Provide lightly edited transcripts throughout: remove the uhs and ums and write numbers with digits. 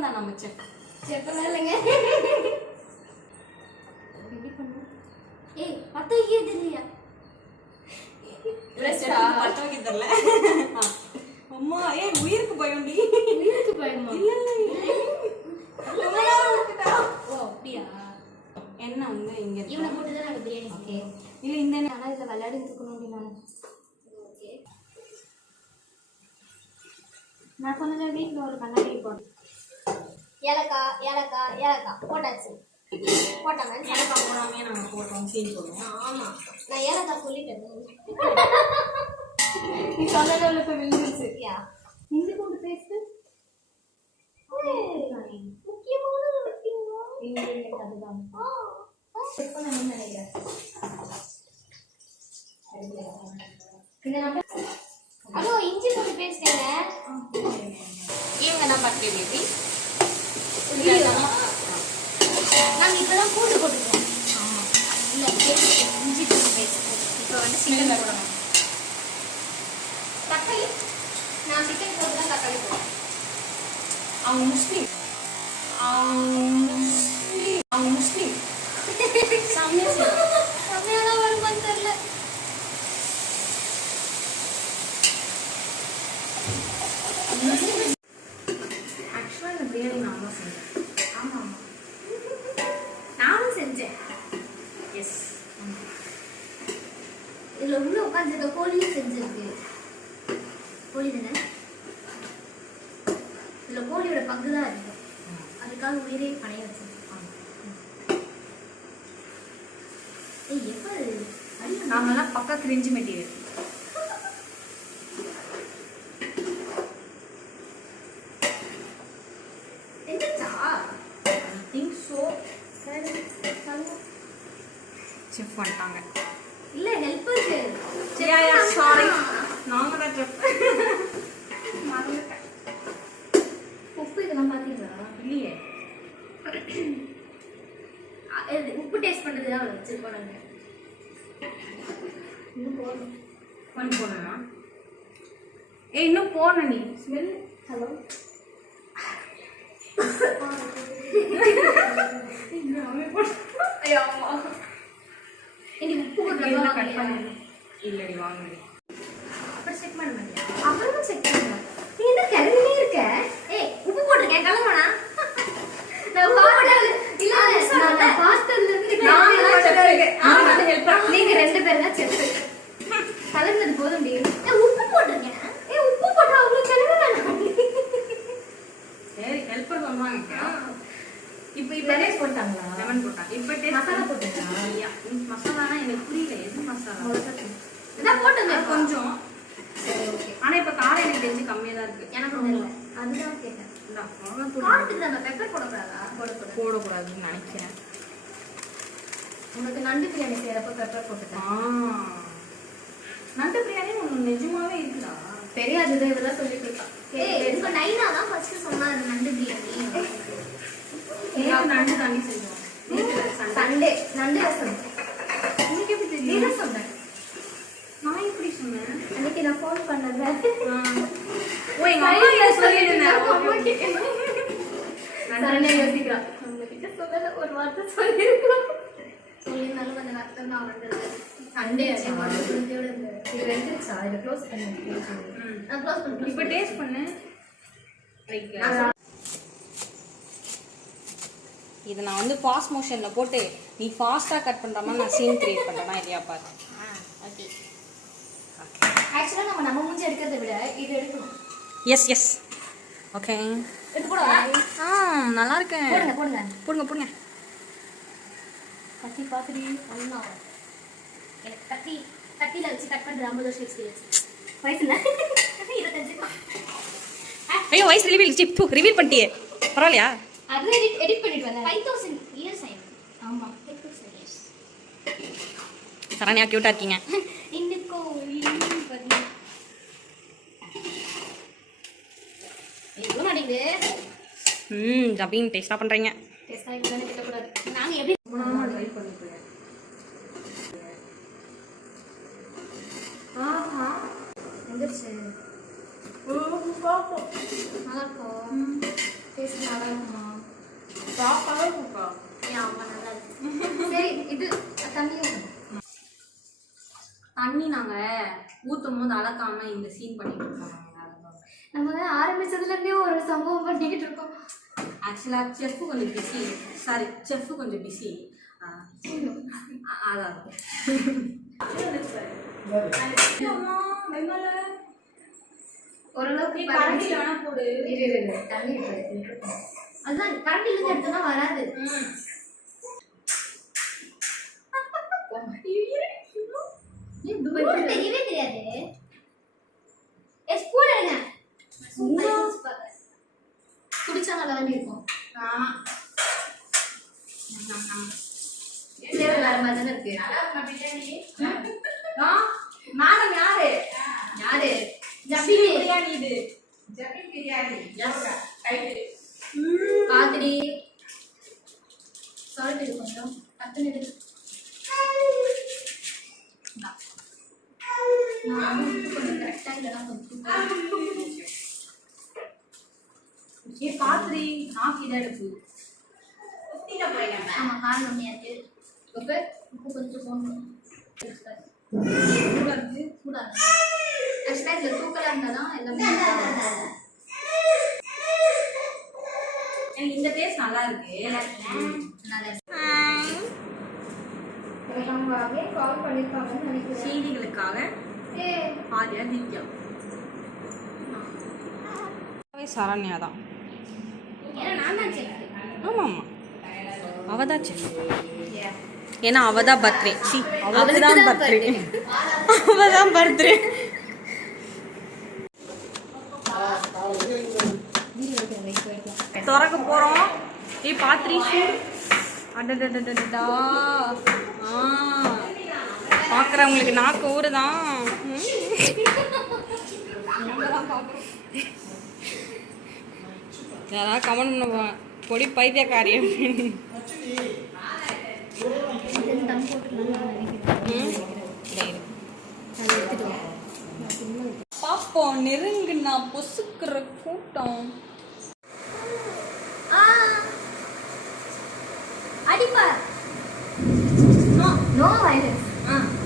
இவன் தான் நம்ம செஃப். செஃப்லாம் இல்லைங்க. ரெடி பண்ணு. ஏய் பத்த ஏது இல்லையா? பத்த வைக்க தெரியல. அம்மா ஏய் உயிருக்கு பயம்டி. உயிருக்கு பயமா? இல்ல ஓ அப்படியா? என்ன வந்து இங்க இவனை போட்டு தான் நாங்கள் பிரியாணி செய்யணும். இல்ல இந்த ஆனால் இதில் விளையாடி இருக்கணும் நான். ஓகே நான் சொன்னது வீட்டில் ஒரு கண்ணாடி போட்டேன். ஏலக்காய் ஏலக்காய் ஏலக்காய் போட்டாச்சு. போட்டேன் ஏலக்காய் போடாமே நாங்கள் போட்டோம் சீன் போடுவோம். ஆமாம் நான் ஏலக்காய் சொல்லிட்டேன். நீ சொன்னதில் இப்போ விழுந்துச்சு. யா இஞ்சி பூண்டு பேஸ்ட்டு முக்கியமான இன்கிரீடியன்ட் அதுதான். செக் பண்ணணும்னு நினைக்கிறேன். ஹலோ இஞ்சி பூண்டு பேஸ்ட்டுங்க. இவங்க நான் பத்து பேபி நாங்கள் இப்போ தான் பூண்டு போட்டுருக்கோம். ஆமாம் இல்லை இஞ்சி பூண்டு பேஸ்ட். இப்போ வந்து சிக்கன் போடணும். தக்காளி நான் சிக்கன் போட்டு தான் தக்காளி போடுறேன். அவங்க முஸ்லீம் செம்மையாக வருமான்னு தெரியல. ஆக்சுவலாக இந்த பிரியாணி நான் தான் செஞ்சேன். ஆமாம் ஆமாம் நானும் செஞ்சேன். எஸ் இதில் உள்ள உட்காந்துருக்க கோழியும் செஞ்சிருக்கு. கோழி தானே? இதில் கோழியோட பங்கு தான் இருக்கு. அதுக்காக உயிரே பணைய வச்சிருக்காங்க. ஏய் எப்போ நாங்கெல்லாம் பக்கா கிரிஞ்சு மெட்டீரியல். செஃப் வந்துட்டாங்க. இல்லை ஹெல்ப்பருக்கு. சாரி நாங்கள் தான் செஃப். மறந்துட்டேன். உப்பு இதெல்லாம் பார்த்தீங்களா? இல்லையே உப்பு டேஸ்ட் பண்ணுறது தான் வச்சுருக்கோம் நாங்கள். இன்னும் போடணும். பண்ணி போடணுமா? ஏய் இன்னும் போடணும் நீ. ஸ்மெல். ஹலோ ஐயோ அம்மா இன்னைக்கு உப்பு கட் கட் பண்ணி இல்லடி வாங்கடி. அப்புறம் செக் பண்ண மாட்டியா? அப்புறமா செக் பண்ணுவேன். நீ என்ன கிளம்பினே இருக்க? ஏய் உப்பு போட்டிருக்கேன் கிளம்புனா. நான் ஹாஸ்டல் இல்ல நான் ஹாஸ்டல்ல இருந்து நீங்க ரெண்டு பேரும் தான் செஃப். கலந்தது போதும்டி. உப்பு போட்டிருக்கேன். ஏய் உப்பு போட்டா அவ்வளோ கிளம்ப வேணாம். சரி ஹெல்ப்பர் வருவாங்க. இப்போ லெமன் போட்டாங்களா? லெமன் போட்டாங்க. இப்போ மசாலா போட்டுட்டா? மசாலானா எனக்கு புரியல எது மசாலா. நான் போட்டேன் கொஞ்சம். சரி ஓகே. ஆனா இப்ப காரம் எனக்கு தெரிஞ்சு கம்மியா தான் இருக்கு. எனக்கு தெரியல. அதுதான் கேட்டேன். காரத்துக்கு நம்ம பெப்பர் போடக்கூடாதா? போடக்கூடாதுன்னு நினைக்கிறேன். உனக்கு நண்டு பிரியாணி செய்யறப்ப பெப்பர் போட்டுட்டேன். நண்டு பிரியாணி உனக்கு நிஜமாவே இருக்குதா? தெரியாதுதான் இதெல்லாம் சொல்லிட்டு இருக்கான். இப்போ நைனா தான் ஃபர்ஸ்ட் சொன்னா நண்டு பிரியாணி. நண்டு தாண்டி செய்வோம். சண்டே நண்டு ரசம். உனக்கு எப்படி தெரியும்? என்ன சொன்னேன்? நான் எப்படி சொன்னேன்? அன்னைக்கு நான் ஃபோன் பண்ணேன். ஓ எங்க அம்மா சொல்லிடுறேன். சரண்யா யோசிக்கிறான். உங்ககிட்ட சொல்லல ஒரு வார்த்தை சொல்லிருக்கலாம். சொல்லிருந்தாலும் கொஞ்சம் நஷ்டம் தான் வந்தது. சண்டே குழந்தையோட இது வெந்துருச்சா? இதை க்ளோஸ் பண்ணி நான் க்ளோஸ் பண்ணி இப்போ டேஸ்ட் பண்ணு. இது நான் வந்து ஃபாஸ்ட் மோஷனில் போட்டு நீ ஃபாஸ்ட்டாக கட் பண்ணுற மாதிரி நான் சீன் கிரியேட் பண்ணுறேன்னா இல்லையா பாரு. ஓகே ஆக்சுவலாக நம்ம மூஞ்சி எடுக்கிறத விட இது எடுக்கணும். எஸ் எஸ் ஓகே எடுத்து போடவா? நல்லா இருக்கேன். போடுங்க போடுங்க போடுங்க போடுங்க. கத்தி பார்த்துடி ஒன்றா எனக்கு கத்தியில் வச்சு கட் பண்ணுறது 50 வருஷம் எக்ஸ்பீரியன்ஸ். வயசு இல்லை 25. ஐயோ வயசு ரிவீல் பண்ணிட்டியே பரவாயில்லையா? அது எடிட் பண்ணிட்டு வந்தேன். 5000 இயர்ஸ் ஆயிடும். ஆமாம் 5000 இயர்ஸ். சரண்யா கியூட்டாக இருக்கீங்க. இன்னைக்கோ எவ்வளோ மாட்டேங்குது. அப்படின்னு டேஸ்ட்டாக பண்ணுறீங்க. டேஸ்ட்டாக இப்படி திட்டக்கூடாது. நாங்கள் எப்படி ட்ரை பண்ணிக்கிறேன். வந்துருச்சு. நல்லா இருக்கும். டேஸ்ட் நல்லா இருக்கும். ஊற்றும் போது அளக்காம இந்த சீன் பண்ணிட்டு இருக்காங்க. நம்ம ஆரம்பிச்சதுலேருந்தே ஒரு சம்பவம் பண்ணிக்கிட்டு இருக்கோம். ஆக்சுவலாக செஃப்பு கொஞ்சம் பிஸி, சாரி செஃப்பு கொஞ்சம் பிஸி. அதான் ஓரளவுக்கு கரண்டில் வேணா போடு. தண்ணி அதுதான் கரண்டிலேருந்து எடுத்தோம்னா வராது. தெரியவே தெரியாது. ஸ்பூன் எடுங்க. குடிச்சா நல்லா தான் இருக்கும். மேடம் யாரு யாரு பிரியாணி? இது பிரியாணி பாத்துடி சால்ட் இது கொஞ்சம் கத்து நெடு. கொஞ்சம் கரெக்டா இல்லைனா கொஞ்சம் பாத்துடி நாக்கு இதாக இருக்கு. ஆமா காரம் கம்மியாச்சு. உப்பு கொஞ்சம் போடணும். சூடா ஆக்சுவலா இதுல தூக்கலா இருந்தாதான் எல்லாமே எனக்கு இந்த டேஸ்ட் நல்லா இருக்கு. கால் பண்ணிருக்காங்கன்னு நினைக்கிறேன். செய்திகளுக்காக ஆதியா திவ்யா சரண்யா தான். ஆமாம் ஆமாம் அவ தான் செஃப். ஏன்னா அவ தான் பர்த்டே. அவளுக்கு தான் பர்த்டே. அவ தான் பர்த்டே. திறக்க போறோம். பாத்திரி அடடடடடா. பார்க்குறவங்களுக்கு நாக்கு ஊறுதான். யாராவது கமெண்ட் பண்ணுவாங்க பொடி பைத்தியக்காரி அப்படின்னு. பாப்போம் நெருங்குனா பொசுக்குற கூட்டம். அடிப்பா. No violence.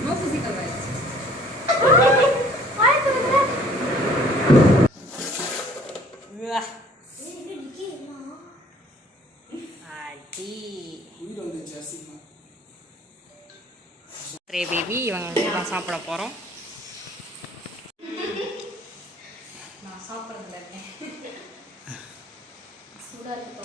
No physical violence. Baby இவங்க தான் சாப்பிட போகிறோம். நான் சாப்பிட்றதுல இருக்கேன். சூடாக இருக்கு.